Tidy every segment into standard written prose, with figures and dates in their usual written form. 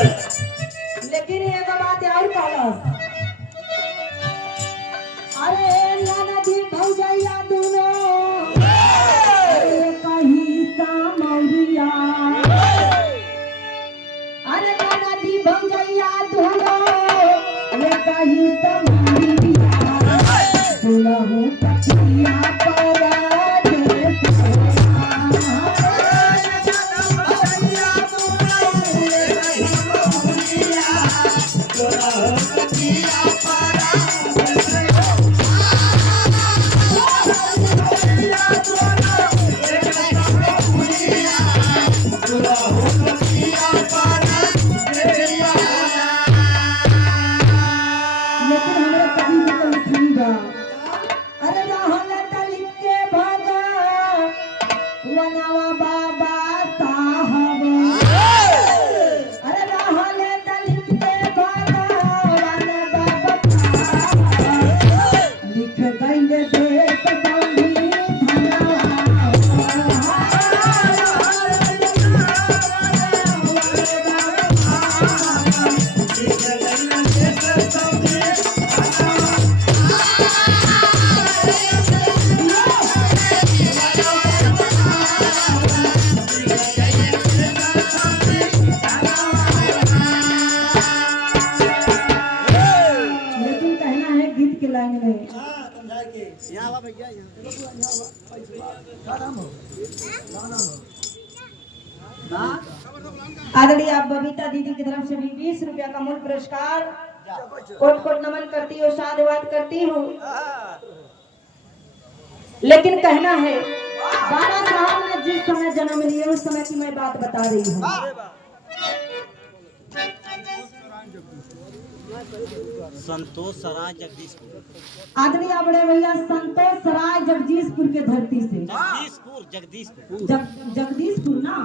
लेकिन एगो बात और कहलस, अरे नाना जी भौजैया दुनो अरे कहीं सा मौरिया, अरे नाना जी भौजैया दुनो अरे कहीं सा मौरिया, दुलहु पतिया पर आदरणीय आप बबीता दीदी की तरफ से भी 20 रुपया का मूल पुरस्कार कोट कोट नमन करती हूँ, साधुवाद करती हूँ। लेकिन कहना है बाबा साहब ने जिस समय जन्म लिए उस समय की मैं बात बता रही हूँ। संतोष सराय जगदीशपुर, आदरणीय बड़े भैया संतोष सराय जगदीशपुर के धरती से जगदीशपुर ना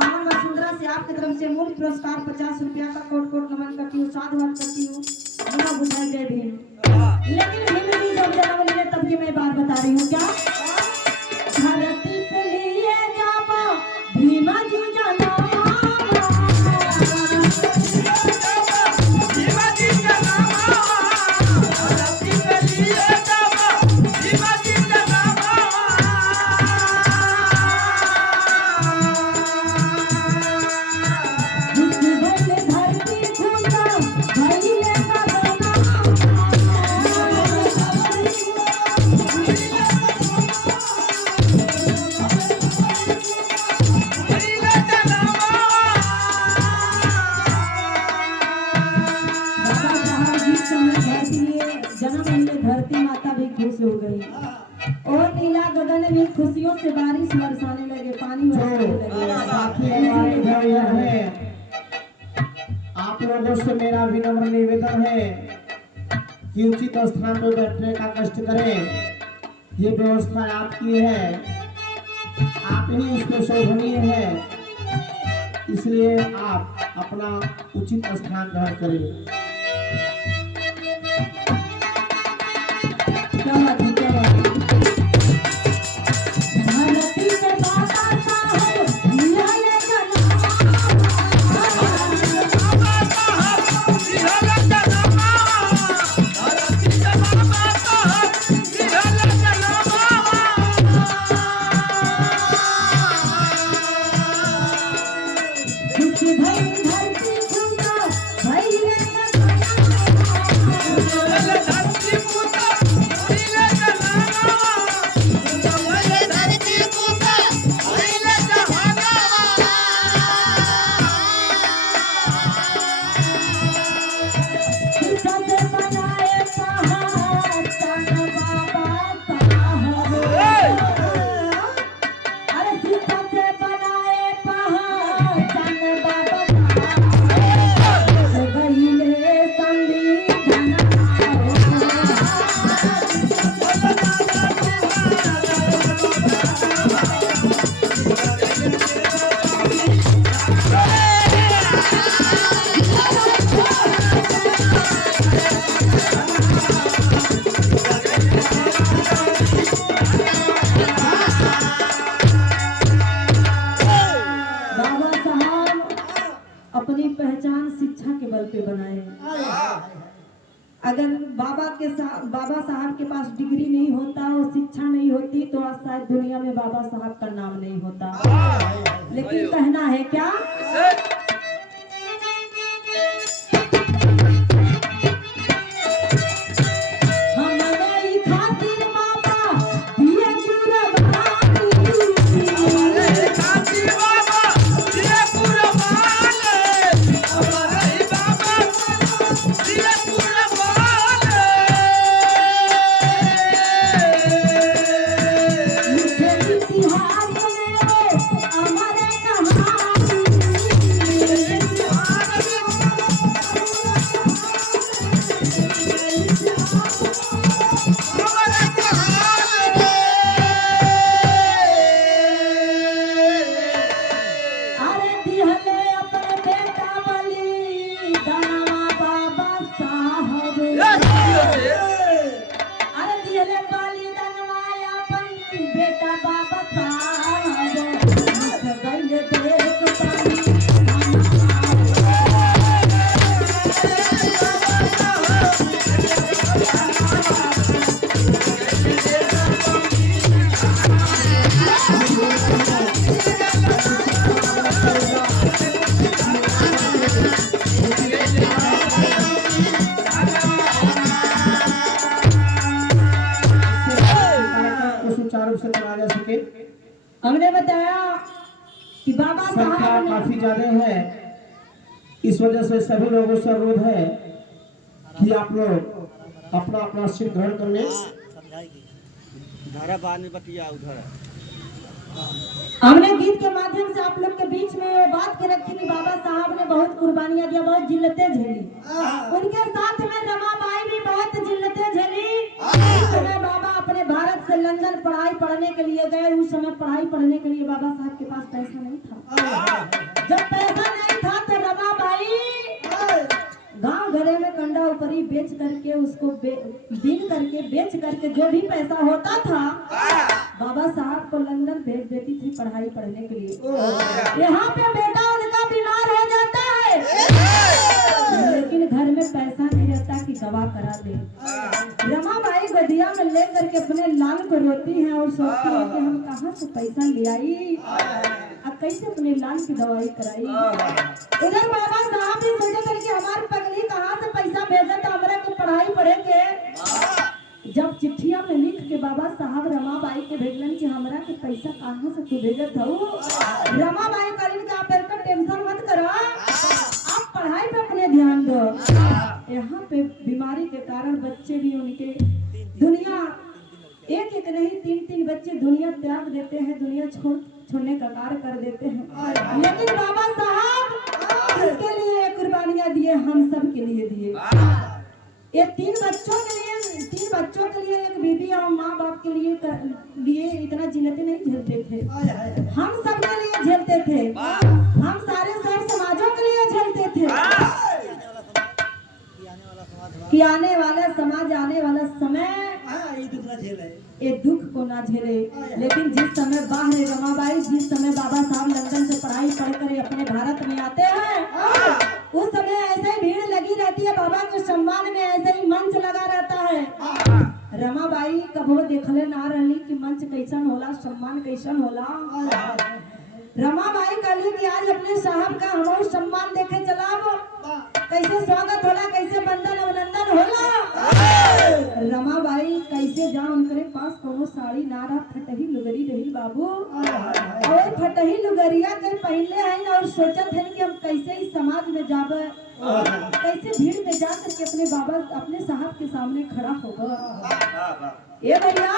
पावन वसुंधरा से आपकी तरफ से मूल पुरस्कार 50 रुपया का कोट कोट नमन करती हूँ, साधुवाद करती हूँ। बिना बुझाई जय भीम। लेकिन हिंदी जब जन्म लिए तब की मैं बात बता रही हूँ। क्या धरती पे लिए जावा भीमा जी जाना धरती माता भी खुश हो गई और नीला गगन भी खुशियों से बारिश बरसाने लगे, पानी बरसाने लगे। आप लोगों से मेरा विनम्र निवेदन है कि उचित स्थान पर बैठने का कष्ट करें। ये व्यवस्था आपकी है, आप ही उसमें शोभनीय है, इसलिए आप अपना उचित स्थान ग्रहण करें। पहचान शिक्षा के बल पे बनाए हैं। अगर बाबा साहब के पास डिग्री नहीं होता और शिक्षा नहीं होती तो आज शायद दुनिया में बाबा साहब का नाम नहीं होता। लेकिन कहना है क्या, हमने बताया कि बाबा साहब काफी ज्यादा है। इस वजह से सभी लोगों से अनुरोध है कि आप लोग अपना अपना सीट ग्रहण कर ले। बाद में बतिया उधर हमने गीत के माध्यम से आप लोग के बीच में ये बात के रखी कि बाबा साहब ने बहुत कुर्बानियां दिया, बहुत जिल्लतें झेली। उनके साथ में रमाबाई भी बहुत जिल्लतें झेली। उस समय बाबा अपने भारत से लंदन पढ़ाई पढ़ने के लिए गए। उस समय पढ़ाई पढ़ने के लिए बाबा साहब के पास पैसा नहीं था। जब पैसा नहीं था तो रमाबाई गांव घरे में कंडा ऊपरी बेच करके उसको बीन करके बेच करके जो भी पैसा होता था बाबा साहब को लंदन भेज देती थी पढ़ाई पढ़ने के लिए। यहाँ पे बेटा उनका बीमार हो जाता है लेकिन घर में पैसा नहीं रहता कि दवा करा दे। रमाबाई गदिया में ले करके अपने लाल को रोती है और सोचती है कि हम कहाँ से पैसा ले आई, अब कैसे अपने लाल की दवाई कराई। उधर बाबा साहब भी सोचे करके हमारे पगली कहाँ से पैसा भेजा था हमारे को पढ़ाई पढ़ेंगे। जब चिट्ठिया में लिख के बाबा साहब रमाबाई के भेजलन कि हमरा के पैसा कहाँ से तू भेजत हो। रमाबाई करीन के आप इनका टेंशन मत करो, आप पढ़ाई पे अपने ध्यान दो। यहाँ पे बीमारी के कारण बच्चे भी उनके दुनिया एक एक नहीं तीन तीन बच्चे दुनिया त्याग देते हैं, दुनिया छोड़ने का कार्य कर देते हैं। लेकिन बाबा साहब इसके लिए कुर्बानियां दिए, हम सब के लिए दिए। ये तीन बच्चों के लिए एक बीबी और माँ बाप के लिए इतना जिल्लतें नहीं झेलते थे, हम सब के लिए झेलते थे। हम सारे समाजों के लिए झेलते थे कि आने वाला समाज आने वाला समय ये दुख को ना झेले। लेकिन जिस समय बाहर रमाबाई जिस समय बाबा साहब लंदन से पढ़ाई पढ़कर अपने भारत में आते हैं उस समय ऐसे ही भीड़ लगी रहती है, बाबा के सम्मान में ऐसे ही मंच लगा रहता है। रमाबाई कबो देखले ना रही कि मंच कैसन होला, सम्मान कैसन होला। रमाबाई कहली कि आज अपने साहब का हम सम्मान देखे चलाब, कैसे स्वागत होला, कैसे बंदन अभिनंदन होला। रमाबाई कैसे जा उनके पास कोनो साड़ी ना रहा, फटही लुगरी रही बाबू और फटही लुगरिया के पहले है और सोचत है कि हम कैसे इस समाज में जाबे, कैसे भीड़ में जा करके अपने बाबा अपने साहब के सामने खड़ा होगा। ये भैया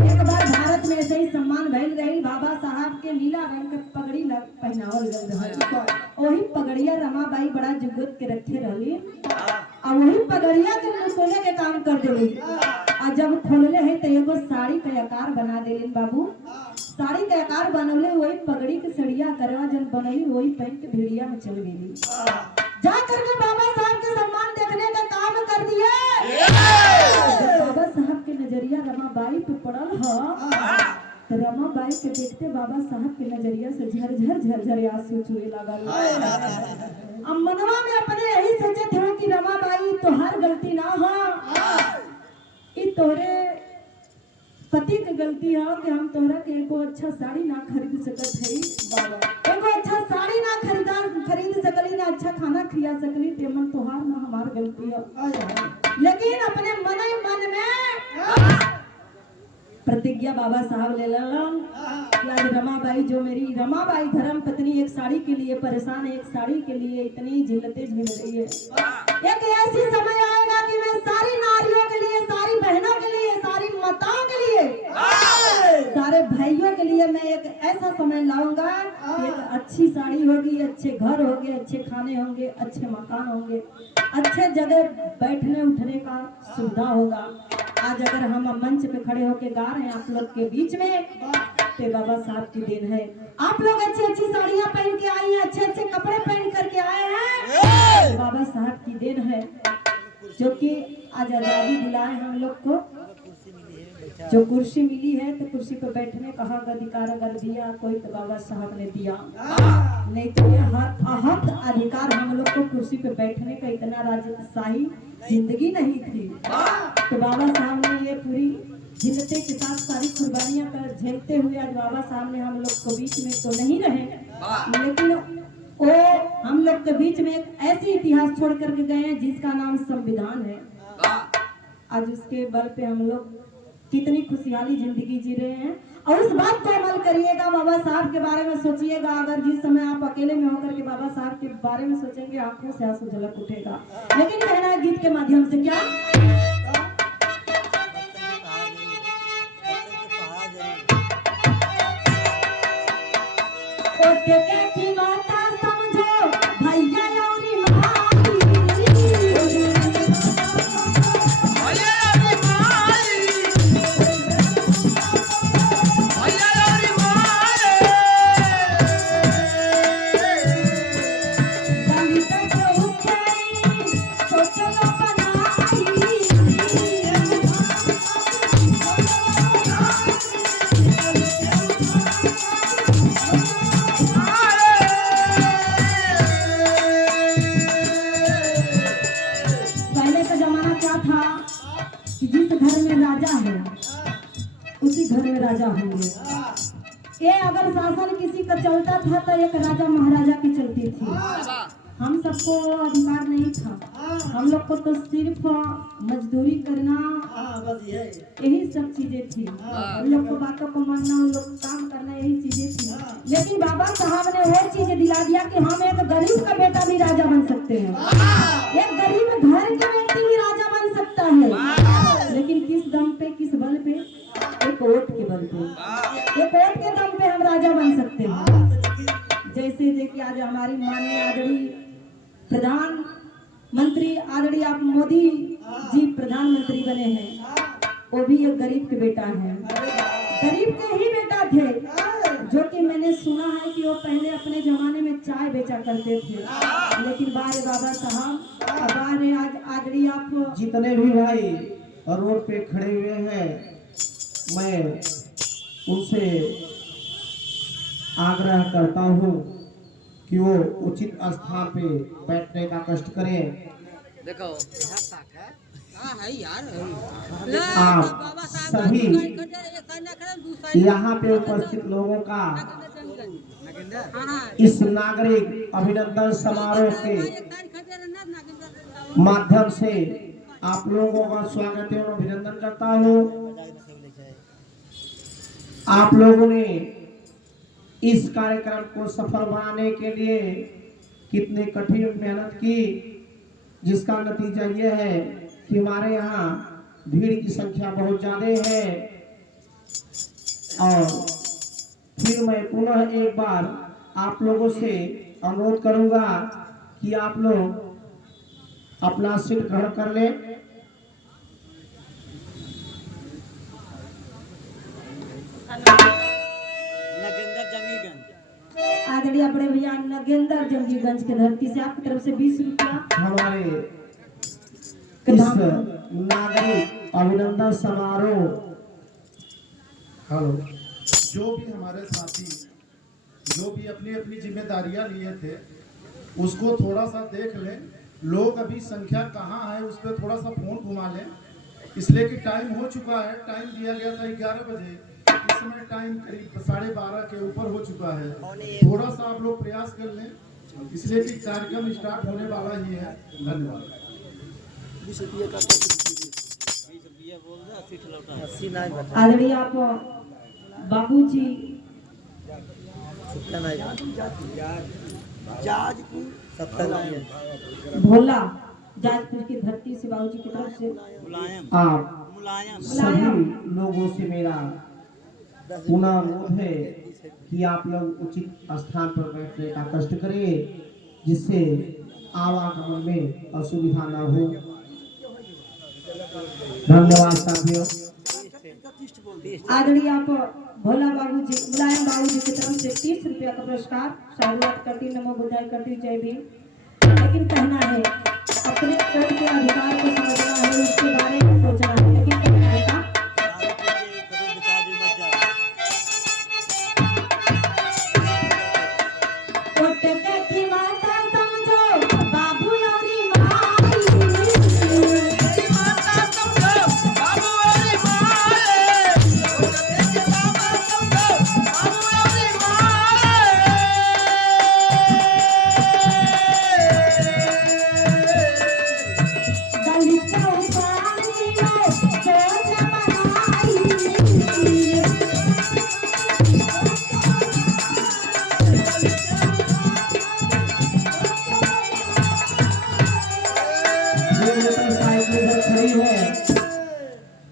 एक बार भारत में ऐसे ही सम्मान भइल रही, बाबा साहब के नीला रंग के पगड़ी पहनावल गई। वही पगड़िया रमाबाई बड़ा जुगत के रखे रही और वही पगड़िया के खोले के काम कर देली। और जब खोलले है तो एगो साड़ी का आकार बना देलिन बाबू। साड़ी का आकार बनौले वही पगड़ी के सड़िया करवा जन बनली वही पहन के भेड़िया में चल गेली। जा करके बाबा साहब के सम्मान देखने का काम कर दिए। बाबा साहब के नजरिया रमाबाई पे पड़ल ह तो रमाबाई के देखते बाबा साहब के नजरिया से झरझर आंसू चुए लागल। अब मनवा में अपने यही सोचे थे कि रमाबाई तो हर गलती ना हो, ई तोरे पति की गलती है कि हम तोहरा के एको अच्छा साड़ी ना खरीद सकत हई बाबा, एको अच्छा साड़ी ना खरीद सकली, ना अच्छा खाना खिया सकली, तेमन तोहार ना हमार गलती है। लेकिन अपने मन में प्रतिज्ञा बाबा साहब ले लेलन कि आज रमाबाई जो मेरी रमाबाई धर्म पत्नी एक साड़ी के लिए परेशान है, एक साड़ी के लिए इतनी झिल्लतें झेल रही है। एक ऐसी समय आएगा कि मैं सारी नारियों के लिए, सारी बहनों के लिए, सारी माताओं के लिए, सारे भाइयों के लिए मैं एक ऐसा समय लाऊंगा कि एक अच्छी साड़ी होगी, अच्छे घर होंगे, अच्छे खाने होंगे, अच्छे मकान होंगे, अच्छे जगह बैठने उठने का सुविधा होगा। आज अगर हम मंच पे खड़े होके गा रहे हैं आप लोग के बीच में, तो बाबा साहब की देन है। आप लोग अच्छी अच्छी साड़ियाँ पहन के आई हैं, अच्छे अच्छे कपड़े पहन करके आए हैं, बाबा साहब की देन है जो कि आज आजादी दिलाए हम लोग को। जो कुर्सी मिली है तो कुर्सी पर बैठने का हक अधिकार अगर दिया कोई तो बाबा साहब ने दिया, नहीं तो ये हक अधिकार हम लोग को कुर्सी पे बैठने का इतना राजशाही जिंदगी नहीं थी। तो बाबा साहब ने ये पूरी जिल्लते के साथ सारी कुर्बानियां कर झेलते हुए आज बाबा साहब ने हम लोग को बीच में तो नहीं रहे, लेकिन वो हम लोग के बीच में एक ऐसी इतिहास छोड़ करके गए हैं जिसका नाम संविधान है। आज उसके बल पे हम लोग कितनी खुशहाली जिंदगी जी रहे हैं। और उस बात को अमल करिएगा, बाबा साहब के बारे में सोचिएगा। अगर जिस समय आप अकेले में होकर के बाबा साहब के बारे में सोचेंगे आंखों से आंसू झलक उठेगा। लेकिन कहना है गीत के माध्यम से क्या की माता समझो भैया राजा होंगे। ये अगर शासन किसी का चलता था तो एक राजा महाराजा की चलती थी। हम सबको अधिकार नहीं था, हम लोग को तो सिर्फ मजदूरी करना, यही सब चीजें थी। हम लोग को बातों को मानना, हम लोग काम करना, यही चीजें थी। लेकिन बाबा साहब ने वो चीजें दिला दिया कि हम एक गरीब का बेटा भी राजा बन सकते हैं, एक गरीब घर के व्यक्ति भी राजा बन सकता है। लेकिन किस दम पे, किस बल पे? एक वोट के बल पे, एक वोट के दम पे हम राजा बन सकते हैं। जैसे कि आज हमारी माननीय आदरणीय प्रधानमंत्री आदरणीय आप मोदी जी प्रधानमंत्री बने हैं, वो भी एक गरीब के बेटा है, गरीब के ही बेटा थे। जो कि मैंने सुना है कि वो पहले अपने जमाने में चाय बेचा करते थे, लेकिन बारे बाबा साहब बारे आज आदरणीय आप जितने भी भाई रोड पे खड़े हुए हैं, मैं उनसे आग्रह करता हूँ कि वो उचित स्थान पे बैठने का कष्ट करें। देखो आप सभी यहाँ पे उपस्थित लोगों का इस नागरिक अभिनंदन समारोह के माध्यम से आप लोगों का स्वागत एवं अभिनंदन करता हूँ। आप लोगों ने इस कार्यक्रम को सफल बनाने के लिए कितनी कठिन मेहनत की, जिसका नतीजा यह है कि हमारे यहाँ भीड़ की संख्या बहुत ज्यादा है। और फिर मैं पुनः एक बार आप लोगों से अनुरोध करूंगा कि आप लोग अपना सीट ग्रहण कर लें। आदरणीय बड़े भैया नगेंद्र जंगीगंज के धरती से आपकी तरफ से 20 रुपया हमारे इस नागरिक अभिनंदन समारोह हेलो जो भी हमारे साथी जो भी अपनी अपनी जिम्मेदारियां लिए थे उसको थोड़ा सा देख लें। लोग अभी संख्या कहाँ है उस पर थोड़ा सा फोन घुमा लें, इसलिए कि टाइम हो चुका है। टाइम दिया गया था 11 बजे, इस समय टाइम करीब 12:30 के ऊपर हो चुका है। थोड़ा सा आप लोग प्रयास कर लें, इसलिए कि कार्यक्रम स्टार्ट होने वाला ही है। धन्यवाद। आदरणीय आप बाबूजी भोला जाजपुर की धरती से बाबूजी की तरफ से मुलायम आप मुलायम सभी लोगों से मेरा पुनः अनुरोध है कि आप लोग उचित स्थान पर बैठने का कष्ट करें, जिससे आवागमन में असुविधा न हो। धन्यवाद साथियों। आदरणीय आप भोला बाबूजी मुलायम बाबूजी की तरफ से 30 रुपया का पुरस्कार साधुवाद करती नमो बुद्धाय करती जय भीम। लेकिन कहना है अपने कोर्ट के अधिकार को समझना है, उसके बारे में सोचना है, लेकिन कहना है का कोर्ट के की माता समझो बाबू औरी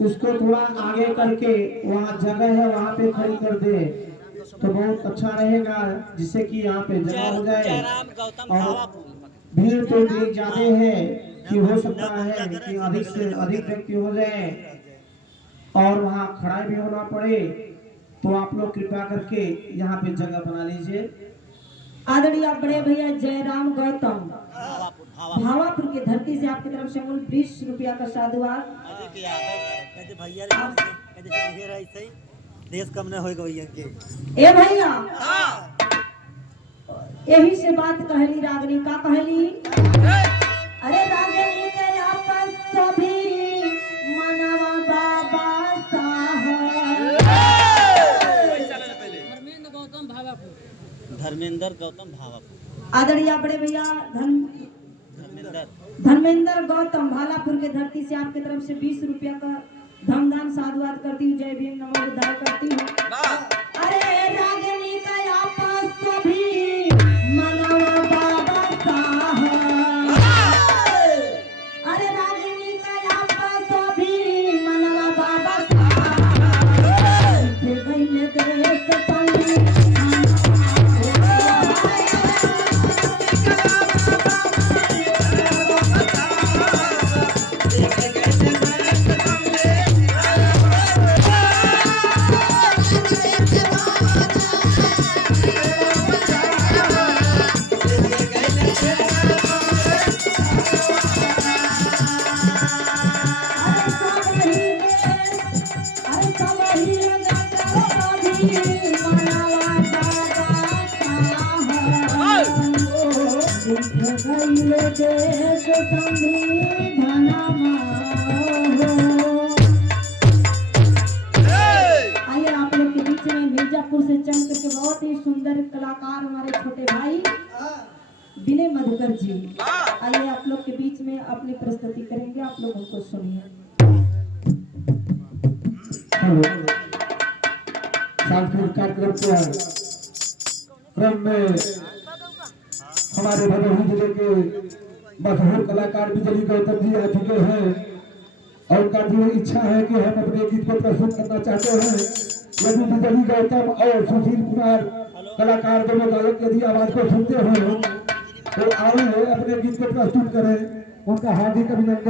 उसको थोड़ा आगे करके वहाँ जगह है वहाँ पे खड़ी कर दे तो बहुत अच्छा रहेगा, जिससे कि यहाँ पे जगह हो जाए। जयराम गौतम और भावापुर। भीड़ तो इतनी ज्यादा है कि हो सकता है कि अधिक से अधिक व्यक्ति हो जाए और वहाँ खड़ा भी होना पड़े, तो आप लोग कृपया करके यहाँ पे जगह बना लीजिए। आदरणीय आप बड़े भैया जयराम गौतम भावापुर भावापुर की धरती से आपकी तरफ से मूल 20 रुपया का साधुवाद। भैया देश कम न होएगा भैया के ए भैया यही से बात कहली रागनी का कहली, अरे रागनी के आपस सभी मनवा बाबा साहब। धर्मेंद्र गौतम भावापुर। आदरणीय बड़े भैया धर्मेंद्र गौतम भालापुर के धरती से आपकी तरफ से 20 रुपया का धमदान साधुवाद करती हूँ जय भीम नमो बुद्धाय करती हूँ। अरे रागिनी का आपस सभी मनवा बाबा साहब। अरे रागिनी का आपस सभी मनवा बाबा साहब। गईले देश संगी आइए आप लोग के बीच में मिर्जापुर से चल करके बहुत ही सुंदर कलाकार हमारे छोटे भाई विनय मधुकर जी, आइए आप लोग के बीच में अपनी प्रस्तुति करेंगे, आप लोग उनको सुनिए। सांस्कृतिक कार्यक्रम के क्रम में हमारे भदोही जिले के मशहूर कलाकार बिजली गौतम जी आ चुके हैं और उनका जो इच्छा है कि हम अपने गीत को प्रस्तुत करना चाहते हैं। यदि बिजली गौतम और सुशील कुमार कलाकार दोनों गायक यदि आवाज को सुनते हैं तो आइए अपने गीत को प्रस्तुत करें। उनका हार्दिक अभिनंदन।